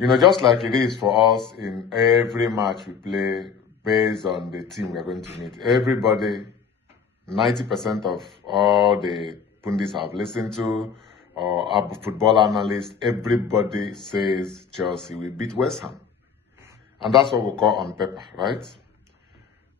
Just like it is for us in every match we play based on the team we are going to meet. Everybody, 90% of all the pundits I've listened to, or our football analysts, everybody says Chelsea will beat West Ham. And that's what we call on paper, right?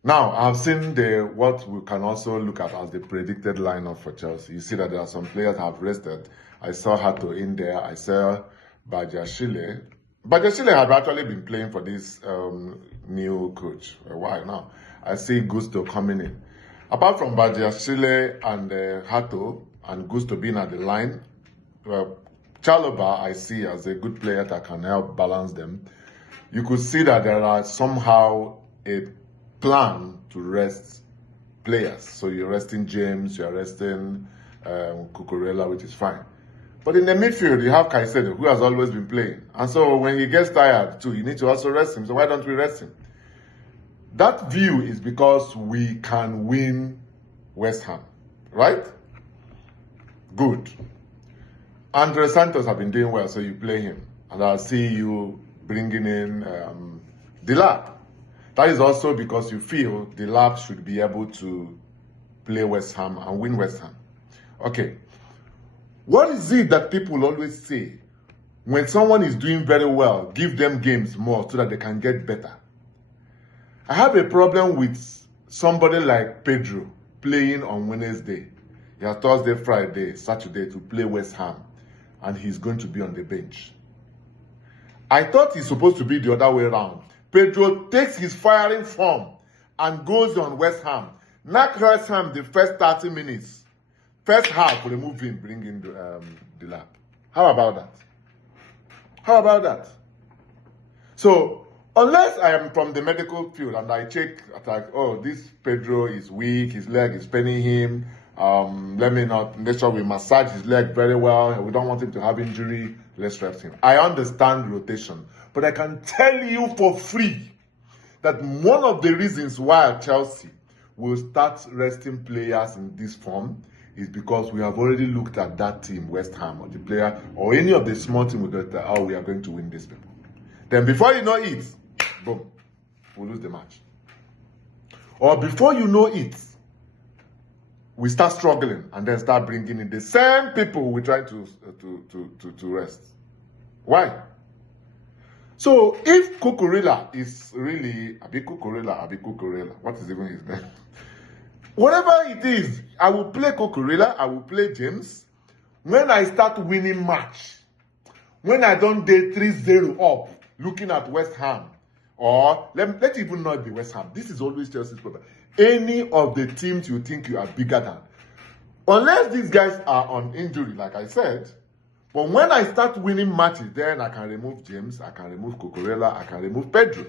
Now, I've seen what we can also look at as the predicted lineup for Chelsea. You see that there are some players I've rested. I saw Hato in there. I saw Badiashile. Badiashile had actually been playing for this new coach for a while now. I see Gusto coming in. Apart from Badiashile and Hato and Gusto being at the line, Chalobah I see as a good player that can help balance them. You could see that there are somehow a plan to rest players. So you're resting James, you're resting Cucurella, which is fine. But in the midfield, you have Caicedo, who has always been playing. And so when he gets tired too, you need to also rest him. So why don't we rest him? That view is because we can win West Ham, right? Good. Andre Santos have been doing well, so you play him. And I'll see you bringing in Delap. That is also because you feel Delap should be able to play West Ham and win West Ham. Okay. What is it that people always say? When someone is doing very well, give them games more so that they can get better. I have a problem with somebody like Pedro playing on Wednesday. He has Thursday, Friday, Saturday to play West Ham, and he's going to be on the bench. I thought he's supposed to be the other way around. Pedro takes his firing form and goes on West Ham. Knock West Ham the first 30 minutes. First half, we remove him, bring in Delap. How about that? How about that? So, unless I am from the medical field and I check, like, oh, this Pedro is weak, his leg is paining him, let me not, make sure we massage his leg very well, we don't want him to have injury, let's rest him. I understand rotation, but I can tell you for free that one of the reasons why Chelsea will start resting players in this form is because we have already looked at that team, West Ham, or the player, or any of the small team, we got how we are going to win this people. Then before you know it, boom, we lose the match. Or before you know it, we start struggling and then start bringing in the same people we try to rest. Why? So if Cucurella is really Cucurella, what is even his name? Whatever it is, I will play Cucurella, I will play James. When I start winning match, when I don't get 3-0 up, looking at West Ham, or let even not be West Ham. This is always Chelsea's problem. Any of the teams you think you are bigger than, unless these guys are on injury, like I said. But when I start winning matches, then I can remove James, I can remove Cucurella, I can remove Pedro.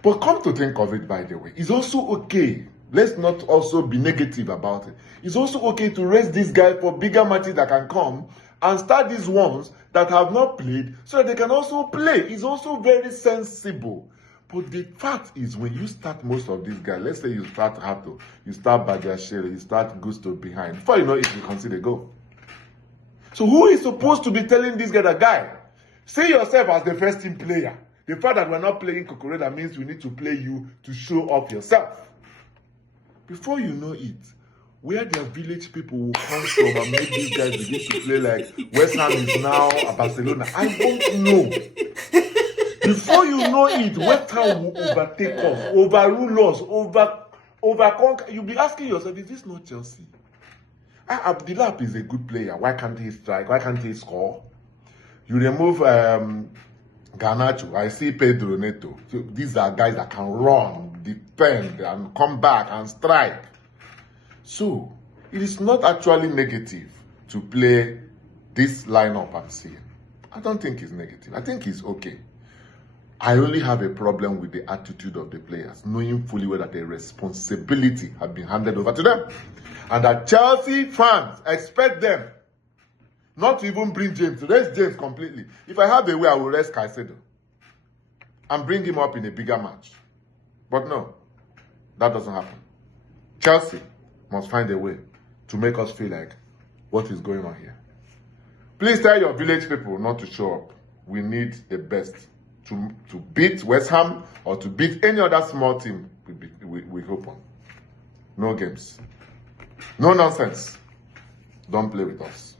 But come to think of it, by the way, it's also okay. Let's not also be negative about it. It's also okay to rest this guy for bigger matches that can come and start these ones that have not played so that they can also play. It's also very sensible. But the fact is, when you start most of these guys, let's say you start Hato, you start Badiashile, you start Gusto behind, before you know it, you concede a goal. So who is supposed to be telling this guy, see yourself as the first team player? The fact that we're not playing Cucurella means we need to play you to show off yourself. Before you know it, where their village people will come from and make these guys begin to play like West Ham is now a Barcelona, I don't know. Before you know it, West Ham will overtake us, overrule us, overconquer. You'll be asking yourself, is this not Chelsea? Delap is a good player. Why can't he strike? Why can't he score? You remove Garnacho. I see Pedro Neto. So these are guys that can run, defend, and come back and strike. So it is not actually negative to play this lineup I'm seeing. I don't think it's negative. I think it's okay. I only have a problem with the attitude of the players, knowing fully well that the responsibility has been handed over to them. And that Chelsea fans expect them not to even bring James, rest James completely. If I have a way, I will rest Caicedo and bring him up in a bigger match. But no, that doesn't happen. Chelsea must find a way to make us feel like what is going on here. Please tell your village people not to show up. We need the best to beat West Ham or to beat any other small team. We hope on. No games. No nonsense. Don't play with us.